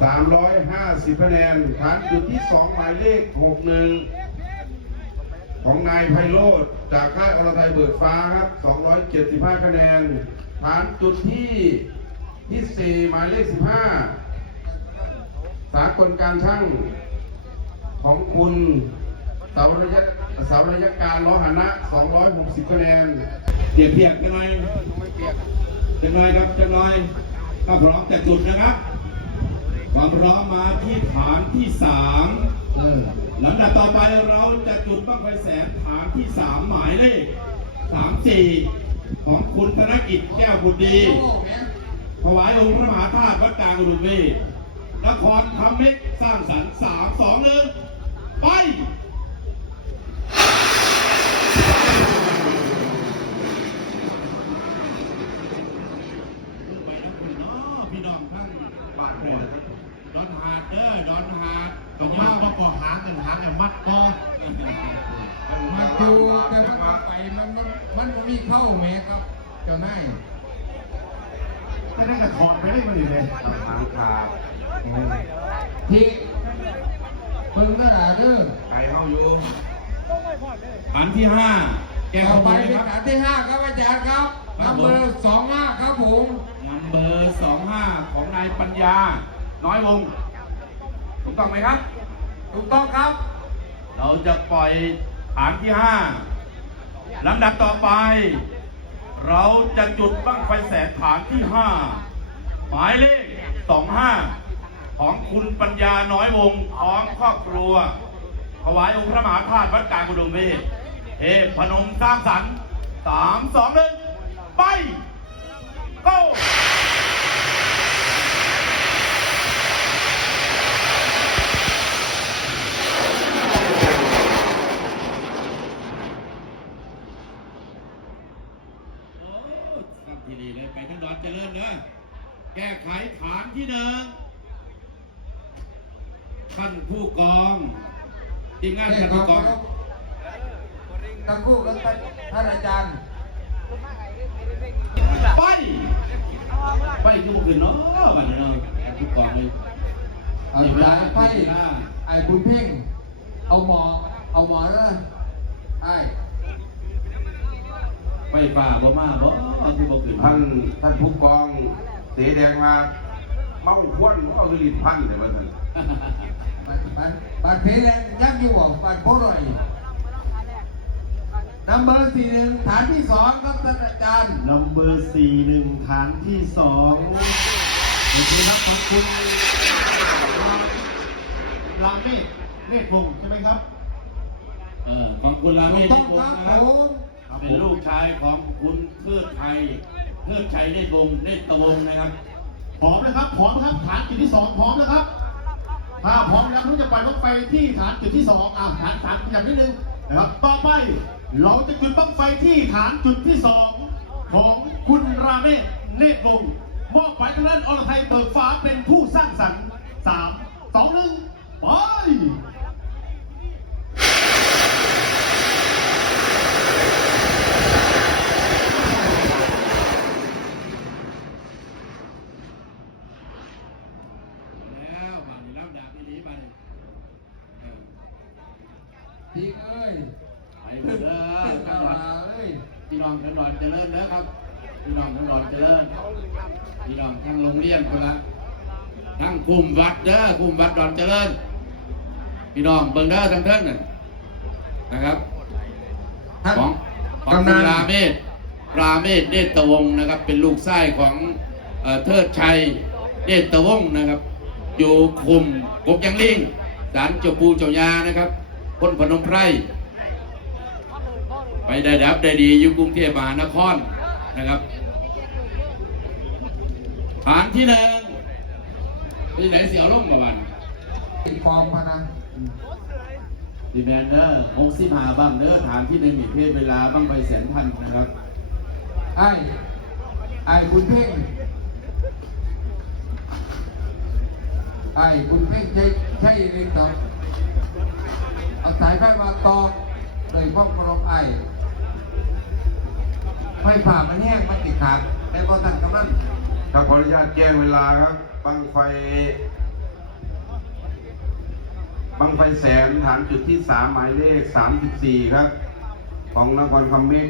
350คะแนนฐานจุดที่ 2 หมายเลข 61 ของนายไพโรธจากค่ายอรไทยเบิกฟ้าครับ 275 คะแนนฐานจุดที่ที่4หมายเลข 15 สากลการช่างของคุณเสาระยะเสาระยะการล้อหานะ 260 คะแนนเปียกเปียกจังหน่อยจังหน่อยครับจังหน่อยก็พร้อมแต่จุดนะครับ ความพร้อมมาที่ฐานที่สามเออลำดับต่อไปเราจะจุดบั้งไฟแสนฐานที่สามหมายเลขสามสี่ของคุณธนกิจแก้วบุตรดี ถวายองค์พระมหาธาตุวัดกลางอุดมวีนครทำเล็กสร้างสรรค์สามสองหนึ่งไปไปแล้วคุณเนาะพี่น้องทั้งบ้านเนี่ยดอนหาด เด้อดอนหาดต้องมัดก็ก่อหางหนึ่งหางเนี่ยมัดก็มาดูแต่ว่าไปมันมันมันบ่มีเข้าแหม่ครับ เจ้านายไม่ได้กระถอดไปได้มาอยู่เลยทางขาดที่เพิ่งนั่นแหละเด้อไก่เข้าอยู่ฐานที่ห้าแก้วต่อไปไปเป็นครับฐานที่ห้าครับอาจารย์ครับครับนับเบอร์สองห้าครับผมนัมเบอร์สองห้าของนายปัญญา น้อยวงศ์ ถูกต้องไหมครับ ถูกต้องครับ เราจะปล่อยฐานที่ห้าลำดับต่อไป เราจะจุดบั้งไฟแสนฐานที่ห้าหมายเลขสองห้าของคุณปัญญาน้อยวงศ์พร้อมครอบครัวถวายองค์พระมหาธาตุวัดกลางกุดมเวทเทพพนมสร้างสรรค์สามสองหนึ่งไป go โอ้ทำทีดีเลยไปทั้งดอนเจริญเนอะแก้ไขฐานที่หนึ่งท่านผู้ก องทีมงานท่านผู้กองทั้งคู่กับท่านอาจารย์ ไป ไปอยู่ขึ้นเนาะวันนี้เนาะท่านผู้กองเลยเอาย้ายไปไอ้บุญเพ่ง เอาหมอ เอาหมอเลยไอ้ไปป่าบ่มาบ่ที่บ่ขึ้นท่านท่านผู้กองสีแดงมาเมาควนก็คือลิ้นพันเดี๋ยวมัน มันมันมันเพลแรงยักษ์อยู่อะมันโคตรอร่อยนัมเบอร์สี่หนึ่งฐานที่สองครับท่านอาจารย์นัมเบอร์สี่หนึ่งฐานที่สองโอเคครับขอบคุณลาเมฆเนตรพงศ์ใช่ไหมครับ เออของคุณราเมศต้อนิงวคงรับศ์นะครับผมครับเป็ผนมลูกชายของคุณเทิดไทยเทิดชัยเนตรวงศ์เนตรวงศ์นะครับพร้อมนะครับพร้อมครับฐานจุดที่สองพร้อมนะครับ ถ้าพร้อมแล้วเราจะปล่อยรถไฟที่ฐานจุดที่สองอ่าฐานฐานอย่างนิดนึงนะครับ ต่อไปเราจะจุดบั้งไฟที่ฐานจุดที่สองของคุณราเมศเนตรวงศ์มอบหมายทางด้านอรไทยเบิกฟ้าเป็นผู้สร้างสรรค์สามสองหนึ่งไป แล้วมานี่รับดาบอีหลีมานี่เออ พี่เอ้ย ไปหมดเด้อ เอา จังหวัด เลย พี่น้องทั้งหลอดเจริญเด้อครับ พี่น้องทั้งหลอดเจริญ พี่ น้องทั้งโรงเรียนคนละทั้งกลุ่มวัดเด้อกลุ่มวัดดอนเจริญพี่น้องเบิ่งเด้อทั้งเทิงน่ะนะครับท่านของของกำคุนัณนราเมศราเมศเนตรวงศ์นะครับ เป็นลูกชายของเอ่อเทิดชัยเนตรวงศ์นะครับ อยู่คุมกบยังลิงศาลเจ้าปู่เจ้ายานะครับคนพนมไพร ไปได้ดับได้ดีอยู่กรุงเทพมหานครนะครับ ฐานที่หนึ่งที่ไหนเสียวลงประมาณปลอมพะนะดีแมนเนอร์หกสิบห้าบ้างเด้อฐานที่หนึ่งอีกเพศเวลาบ้างไปแสนพันนะครับไอ้ไอ้บุญเพ่งไอ้บุญเพ่งใช่ใช่เองครับเอาสายไฟมาตอกเลยพ่อครบไอ้ไฟผ่ามันแห้งมันติดขาดแต่พอท่านกำลัง ครับขออนุญาตแจ้งเวลาครับ บังไฟ บังไฟแสนฐานจุดที่สามหมายเลขสามสิบสี่ครับ ของนครคำมิก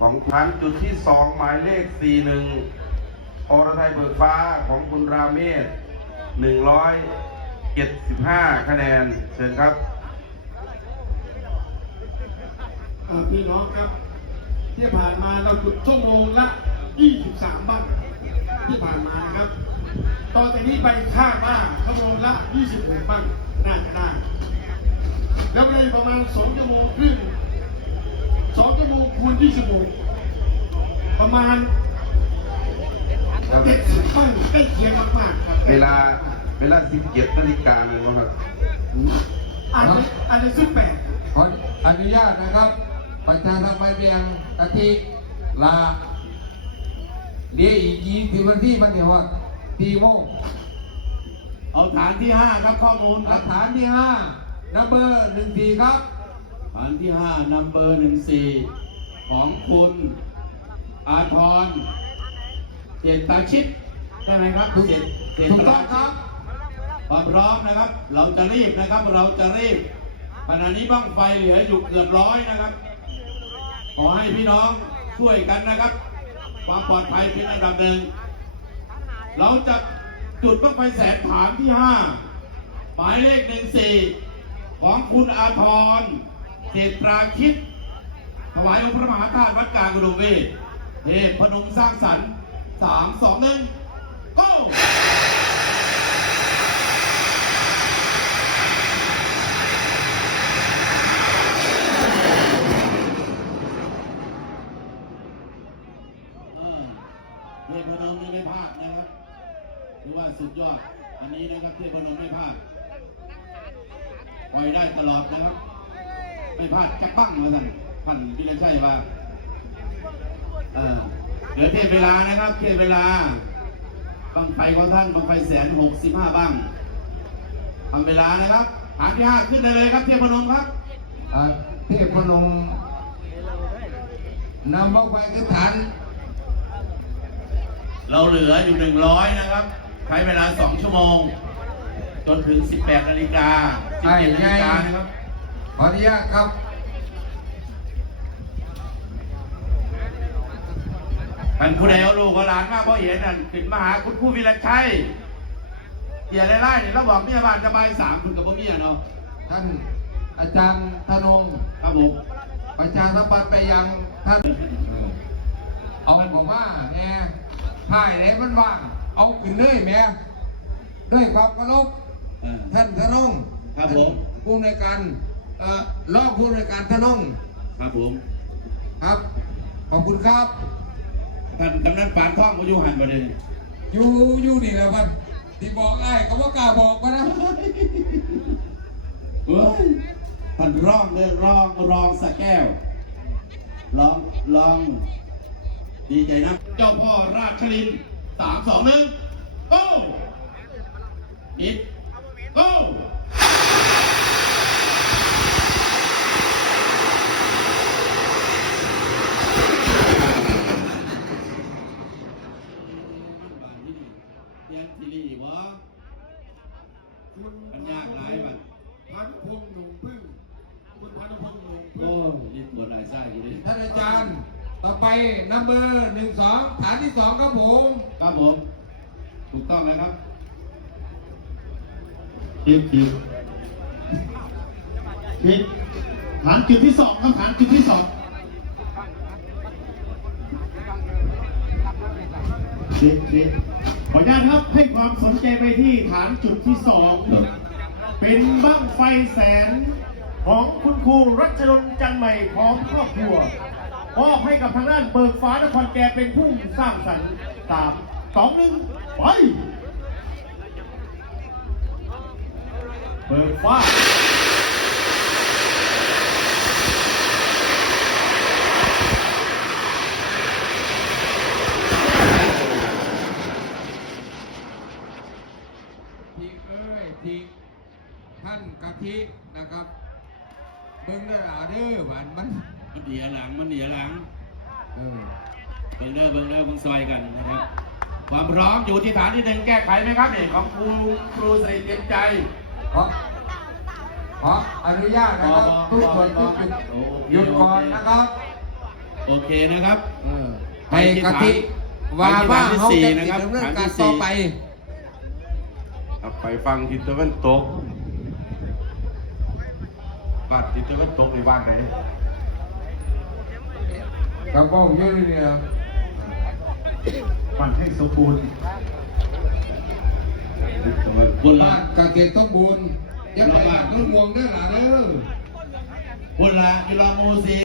ของฐานจุดที่สองหมายเลขสี่หนึ่งอรไทยเบิกฟ้าของคุณราเมศหนึ่งร้อยเจ็ดสิบห้าคะแนน เชิญครับพี่น้องครับ ที่ผ่านมาเราจุดชั่วโมงละ 23 บ้าง ที่ผ่านมานะครับต่อจากนี้ไปคาดว่าชั่วโมงละ26บ้างน่าจะได้ แล้วในประมาณ2ชั่วโมงครึ่ง2ชั่วโมงคูณ26ประมาณ70บ้างใกล้เคียงมากๆครับเวลาเวลาสิบเจ็ดนาฬิกาเลยนะครับอาจจะอาจจะ18ขออนุญาตนะครับ ประชาสัมพันธ์เพียงอาทิตย์ละ เดี๋ยวอีกยี่สิบนาทีมันเดี๋ยวว่าตีโมงเอาฐานที่5ครับข้อมูลคหรัลับกฐานที่ห้านับเบอร์หนึ่งสี่ครับฐานที่ห้านัมเบอร์หนึ่งสี่ของคุณอาทรเจตตาชิตใช่ไหมครับเจตเจตถูกต้ตาองคชิรัตบความพร้อมนะครับ เราจะรีบนะครับ เราจะรีบขณะนี้บ้างไฟเหลืออยู่เกือบร้อยนะครับ ขอให้พี่น้องช่วยกันนะครับ ความปลอดภัยเป็นอันดับหนึ่ง เราจะจุดบ้างไฟแสนฐานที่ห้าหมายเลขหนึ่งสี่ของคุณอาทรเศรษฐราคิด ถวายองค์พระมหาธาตุวัดกลางอุดมเวทเทพพนมสร้างสรรค์สามสองหนึ่ง go เออเทพพนมนี่ไม่ พลาดนะครับถือว่าสุดยอด อันนี้นะครับเทพพนมไม่พลาดปล่อยได้ตลอดนะครับ ไม่พลาดแค่ปั้งแล้วท่านท่านพี่เลชัยว่าเออเหลือเทียบเวลานะครับเทียบเวลาบังไฟของท่านบังไฟแสนหกสิบห้าบังทำเวลานะครับฐาที่ห้าขึ้นได้เลยครับเทียบพนมครับอ่าเทพพนมนำบอกไปคือฐาน เราเหลืออยู่หนึ่งร้อยนะครับ ใช้เวลาสองชั่วโมง จนถึงสิบแปดนาฬิกาสิบไอ้เจ็ดนาไงฬิกานะครับ ขออนุญาตครับ ท่านผู้ใดเอาลูกเอาหลานมาเพราะเห็นนั่นขึ้นมาหาคุณครูวิรชัยเกียรติไล่เนี่ยเราบอกเมียบ้านจะไปสามคุณกับพ่อเมียเนาะ ท่านอาจารย์ธนงครับผม ประชาสัมพันธ์ไปยังท่าน เอาบอกว่าแม่ ถ่ายไหนมันว่าง เอาขึ้นเลยแม่ด้วยความเคารพเออท่านธนงครับผม ผู้ในวยการเอ่อรองผู้ในวยการธนงครับผม ครับ ขอบคุณครับ ท่านกำนันปานท่องมาอยู่หันประเด็นอยู่อยู่นี่แหละพันที่บอกไอ้ายก็ว่ากล้าบอกว่านะเฮ้ย ท่านร้องเลยร้องร้องสะแก้วลองลอง ดีใจนะ เจ้าพ่อราชลินสามสองหนึ่งโก้นิดโก้รียนที่นี่บ่ คุณ มันยากหลายบัด พานุพงษ์หนุ่มพึ่งคุณพานุพงษ์หนุ่มพึ่ โอ้ ง ยนี่ปวดหลายไส้อยู่ดิ ท่านอาจารย์ ต่อไป นัมเบอร์หนึ่งสองฐานที่สองครับผมครับผม ถูกต้องนะครับผิดผิดผิดฐานจุดที่สองครับฐานจุดที่สองผิดผิดขออนุญาตครับให้ความสนใจไปที่ฐานจุดที่สองเป็นบั้งไฟแสนของคุณครูรัชนนท์จันใหม่พร้อมครอบครัว มอบให้กับทางด้านเบิกฟ้านครแกเป็นผู้สร้างสรรค์สามสองหนึ่งไป เบิกฟ้าทีเอ้ยทีท่านกะทินะครับเบิ่งเด้อาเด้อหวานมัน มันเดียหลังมันเดียหลังเออเบิ่งเด้อเบิ่งเด้อเบิ่งซอยกันนะครับ ความพร้อมอยู่ที่ฐานที่หนึ่งแก้ไขไหมครับเนี่ยของครูครูสริเตรียมใจขอขออนุญาตนะครับทุกคนทุกจุดหยุดก่อนนะครับ โอเคนะครับเออให้กะทิว่าบ้างเขาที่จะนะติดครับดำเนินฐานกาที่รสี่ต่อไปครับไปฟังทิศตะวันตกบ้านทิศตะวันตกในบ้านไหน กระโปรงเยอะเลยเนี่ยปั่นให้สมบูรณ์บุญบ้าละนกาเกตต้องบุญยังไงบ้านต้องห่วงได้หล่ะเด้อบุญละอีลองมูซี